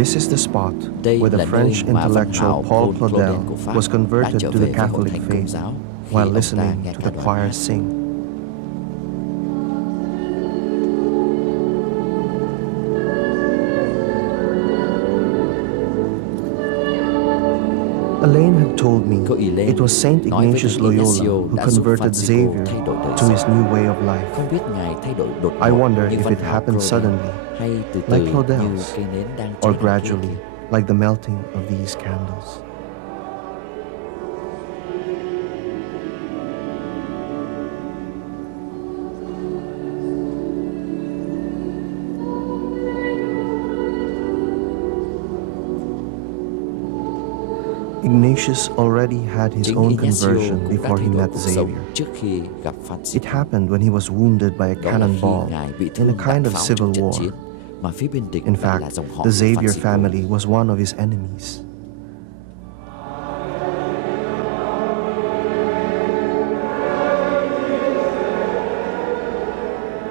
This is the spot Đây where the là nơi French mà văn intellectual hào Paul Paul Claudel của Pháp was đã converted trở to về the với hội Catholic thánh Công faith giáo khi while ông ta listening nghe to ca the đoàn choir hát. sing. Elaine had told me Cô Elaine it was Saint nói với Ignatius Thánh Loyola Ignacio who đã giúp converted Phanxico Xavier thay đổi đời to his sống. new way of life. Không biết Ngài thay đổi đột I ngột wonder như if văn it hào happened Claudel suddenly, hay từ từ like như Claudel's, cây nến đang cháy or đằng kia gradually, kìa. like the melting of these candles. Ignatius already had his Chính own Ignacio conversion cũng đã before thay he đổi met cuộc sống Xavier. trước khi gặp It Phanxico. happened when he was wounded by a Đó là khi cannonball Ngài bị in thương a đạn kind of pháo civil trong trận war. chiến, mà phía bên địch In lại là fact, dòng họ the của Xavier Phanxico. family was one of his enemies.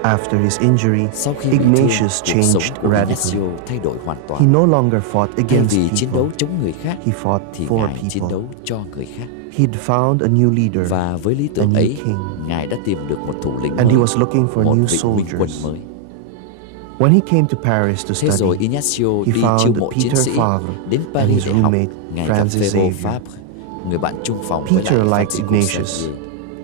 After his injury, Sau khi bị Ignatius thương, cuộc sống changed của radically. Ignacio thay đổi hoàn He toàn. no longer fought Thay against vì chiến đấu people, chống người khác, he fought thì for Ngài chiến people. đấu cho người khác. He'd found a new leader, Và với lý a tưởng new ấy, king, Ngài đã tìm được một thủ lĩnh and he mới, was looking for một new vị minh quân soldiers. mới. When he came to Paris to Thế rồi study, Ignacio he đi chiêu found mộ chiến Peter sĩ Favre đến and Paris his để học. roommate Ngài gặp Francis Theo Xavier. Favre, người bạn chung phòng với Peter lại liked Phanxico Ignatius, Javier.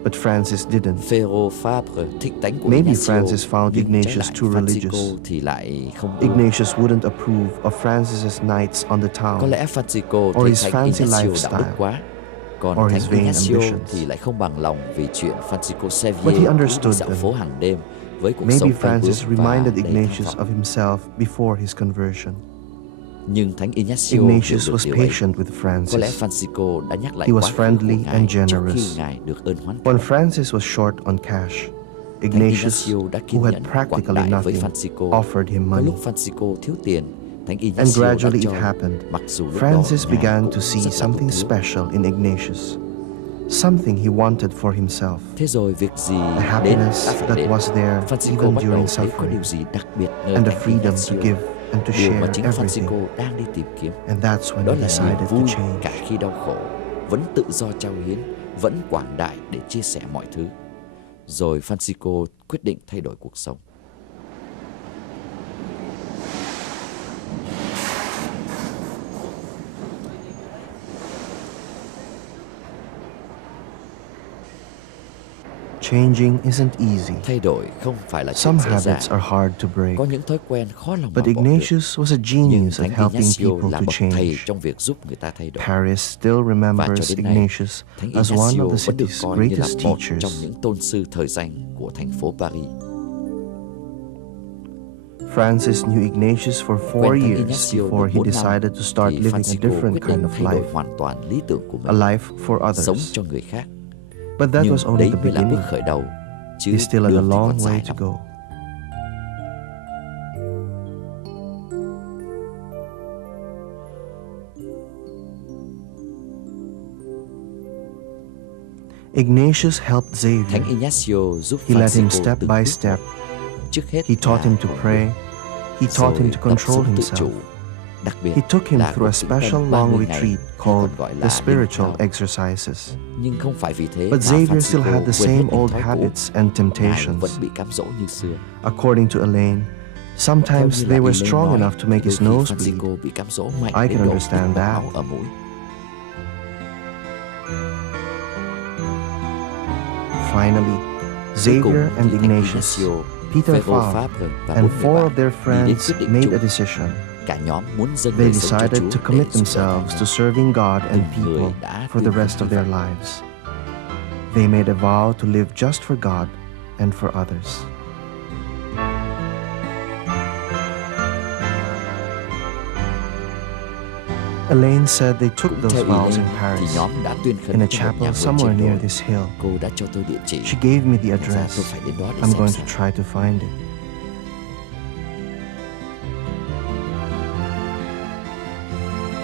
but Francis didn't. Theo Favre thích tánh của Maybe Ignacio, Francis found nhưng trái Ignatius lại too Phanxico religious. thì lại không ưa. Ignatius wouldn't approve of Francis's nights on the Có town, lẽ Phanxico or thấy his Thánh fancy Ignacio đạo lifestyle, đức quá, còn or Thánh his vain Ignacio ambitions. thì lại không bằng lòng vì chuyện Phanxico But Javier he cứ đi understood dạo them. phố hàng đêm với cuộc Maybe sống bay bướm Francis và reminded đầy tham Ignatius vọng. of himself before his conversion. Nhưng Thánh Ignacio Ignatius hiểu được was điều ấy. patient with Có lẽ Francis. Phanxico đã nhắc lại He was quá khứ của friendly Ngài and trước khi generous. Ngài được ơn hoán When cải. Francis was short on cash, Thánh Ignatius, Ignacio đã who kiên had nhẫn quảng practically đại với nothing, Phanxico. offered him Có money. lúc Phanxico thiếu tiền, Thánh And Ignacio đã gradually it cho, happened. mặc dù lúc Francis đó Ngài began cũng to see rất là something túng thiếu. special in Ignatius, something he wanted for himself, Thế rồi việc gì a đến happiness đã phải that đến. was there Phanxico even bắt đầu during thấy có điều suffering, gì đặc biệt nơi and the Thánh freedom to Ignacio, give and to điều mà share chính everything. Phanxico đang đi tìm kiếm. And that's when Đó he là decided niềm to vui change. cả khi đau khổ, vẫn tự do trao hiến, vẫn quảng đại để chia sẻ mọi thứ. Rồi Phanxico quyết định thay đổi cuộc sống. Changing isn't easy. Thay đổi không phải là chuyện Some dễ habits dàng. are hard to break. Có những thói quen khó lòng But mà bỏ được. Ignatius was a Nhưng genius at Thánh helping Ignacio people là to bậc thầy change. trong việc giúp người ta thay đổi. Paris still Và remembers cho đến nay, Ignatius Thánh as one Ignacio of the vẫn được city's coi như là greatest một trong teachers. những tôn sư thời danh của thành phố Paris. Francis knew Ignatius for 4 Quen Thánh years Ignacio before được he 4 năm, decided to start thì living a Phanxico different quyết kind định of thay đổi life, hoàn toàn lý tưởng của a mình, life for sống others. cho người khác. But that Nhưng was only đấy the mới là bước beginning. khởi đầu, chứ He still had a đường thì long còn way dài to lắm. go. Ignatius helped Xavier. Thánh Ignacio giúp He led him Phanxico step từng by bước step. một. Trước hết He taught là him to cầu pray. nguyện, He taught him rồi to tập control sống tự himself. chủ. Đặc biệt He took him là through a cuộc tĩnh special tâm long 30 ngày, retreat hay called còn gọi là the spiritual Linh Khao. exercises. Nhưng không phải vì thế But mà Xavier still Phanxico had the quên same hết những old thói cũ. habits and Ngài vẫn temptations. bị cám dỗ như xưa. According to Elaine, sometimes Theo như they là were Elaine strong nói, enough to make đôi his khi nose bleed. Phanxico bị cám dỗ mạnh I đến can độ understand bật that. máu ở mũi. Finally, Cuối cùng Xavier and thì Thánh Ignatius, Ignacio, Peter Theo Favre, Favre và and 4 người 4 of bạn their đi đến friends quyết định made chung. a decision. Cả nhóm muốn dâng They đời sống cho decided Chúa to commit để giúp đỡ themselves nhau. to serving God and Từng người people đã for the tin rest như of their vậy. lives. They made a vow to live just for God and for others. Elaine said they took those Theo vows in Elaine thì Paris, nhóm đã tuyên khấn in a trong một nhà chapel vườn somewhere trên near đồi. this hill. Cô đã cho tôi địa chỉ. She gave me the Thành ra tôi address. phải đến đó để I'm xem going xem. to try to find it.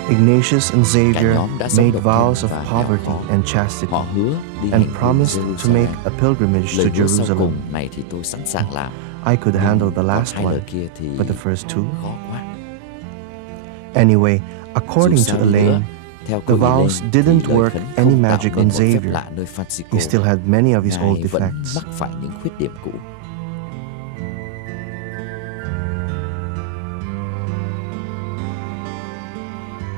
Ignatius and Xavier nhóm đã sống made độc vows thân of và nghèo poverty khó. and chastity Họ hứa đi and hành promised hương to make Jerusalem. a pilgrimage to Lời hứa sau Jerusalem. cùng này thì tôi sẵn sàng làm. I could handle the Còn last hai one, lời kia thì but the first two? khó quá. Anyway, Dù according to sao đi nữa, Elaine, theo the cô vows Elaine didn't thì lời work khấn any không tạo magic nên on một phép Javier. lạ nơi Phanxico. He still had many of his old Ngài vẫn defects. mắc phải những khuyết điểm cũ.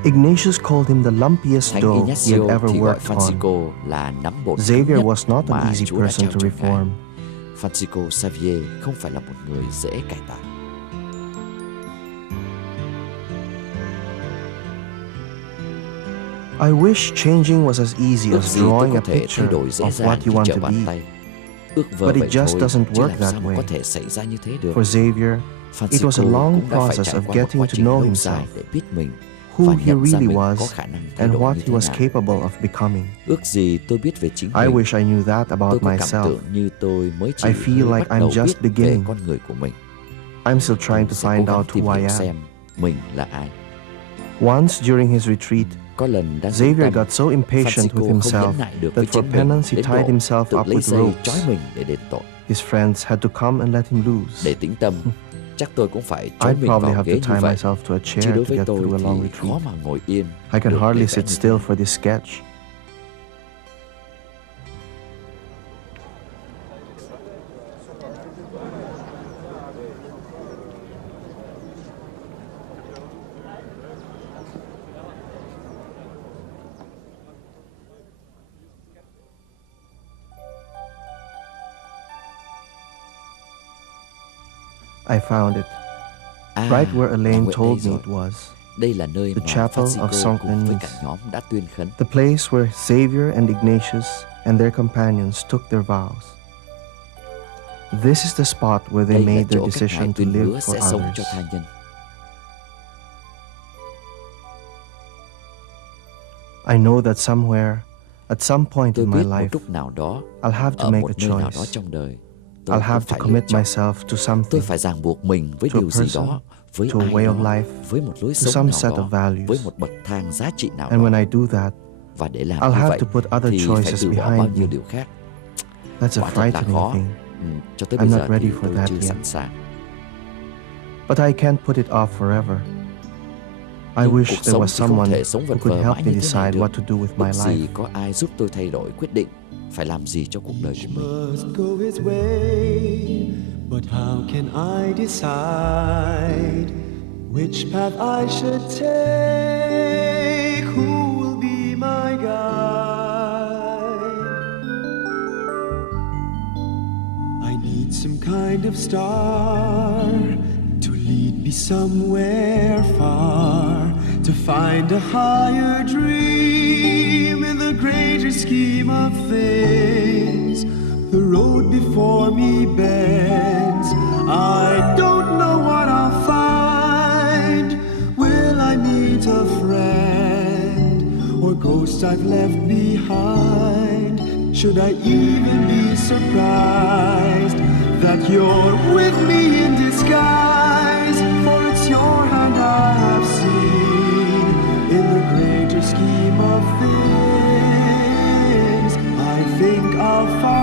Ignatius called him the lumpiest Thánh dough he Ignacio had ever thì gọi worked on. Phanxico là nắm bột cứng Javier nhất was not an mà easy Chúa đã person trao to cho Ngài. reform. Phanxico Javier không phải là một người dễ cải tạo. I wish changing was as easy Ước as gì tôi drawing có a thể thay picture đổi dễ of dàng what khi you want trở to bàn be. tay. Ước vơ But it vậy just thôi, doesn't chứ work làm that sao mà way. có thể xảy ra như thế được. For Javier, it was a Phanxico long cũng đã phải process trải of qua một getting quá to trình know lâu himself, dài để biết mình who và he nhận ra really mình was, có khả năng thay and đổi what như he thế was nào. capable of becoming. Ước gì tôi biết về chính I mình. wish I knew that Tôi about có cảm myself. tưởng như tôi mới chỉ I feel hơi like bắt I'm đầu just biết về beginning. con người của mình. I'm still trying Tôi to sẽ cố find gắng out tìm who I hiểu am. xem mình là ai. Once during his retreat, Có lần đang tĩnh Xavier tâm, got so impatient Phanxico with không himself nhẫn nại được với that for chính penance mình he đến tied độ himself tự up lấy with dây ropes. trói mình để đền tội. His friends had to come and let him loose. Để tĩnh tâm, chắc tôi cũng phải trói I'd mình probably vào have ghế to như tie vậy. myself to a Chứ chair đối to với get tôi through a long thì retreat. khó mà ngồi yên. I can được hardly để vẽ sit như still thế. for this sketch. I found it, right where Elaine nguyện told đây me rồi. it was. Đây là nơi The mà chapel of Phanxico cùng với Saint cả Denis. nhóm đã tuyên khấn. The place where Xavier and Ignatius and their companions took their vows. This is the spot where they Đây là made their chỗ các ngài decision to tuyên live hứa for sẽ sống others. cho tha nhân. I know that somewhere, at some point Tôi in my biết một life, lúc nào đó, I'll have to ở make một a nơi nào đó choice. trong đời, tôi I'll cũng have to phải lựa commit chọn. myself to Tôi something, phải ràng buộc mình với to a điều gì person, đó, với to a ai way đó, of life, với một lối to sống some nào set đó, of values. với một bậc thang giá trị nào And đó. when I do that, Và để làm I'll như have vậy to put other thì phải choices từ bỏ bao behind nhiêu me. điều khác. That's a Quả thật là frightening khó. thing. Cho tới I'm bây not giờ ready thì for tôi that chưa yet. sẵn sàng. But I can't put it off forever. I Nhưng wish cuộc there sống was thì không someone thể sống who vật could vờ help mãi me như thế này decide what được. to do with my Ước life. gì có ai giúp tôi thay đổi quyết định phải làm gì cho cuộc đời của mình. Must go his way, but how can I decide which path I should take? Who will be my guide? I need some kind of star to lead me somewhere far, to find a higher dream in the greater scheme of things. The road before me bends, I don't know what I'll find. Will I meet a friend or ghost I've left behind? Should I even be surprised that you're with me in disguise? For it's your hand I have seen in the greater scheme of things. I think I'll find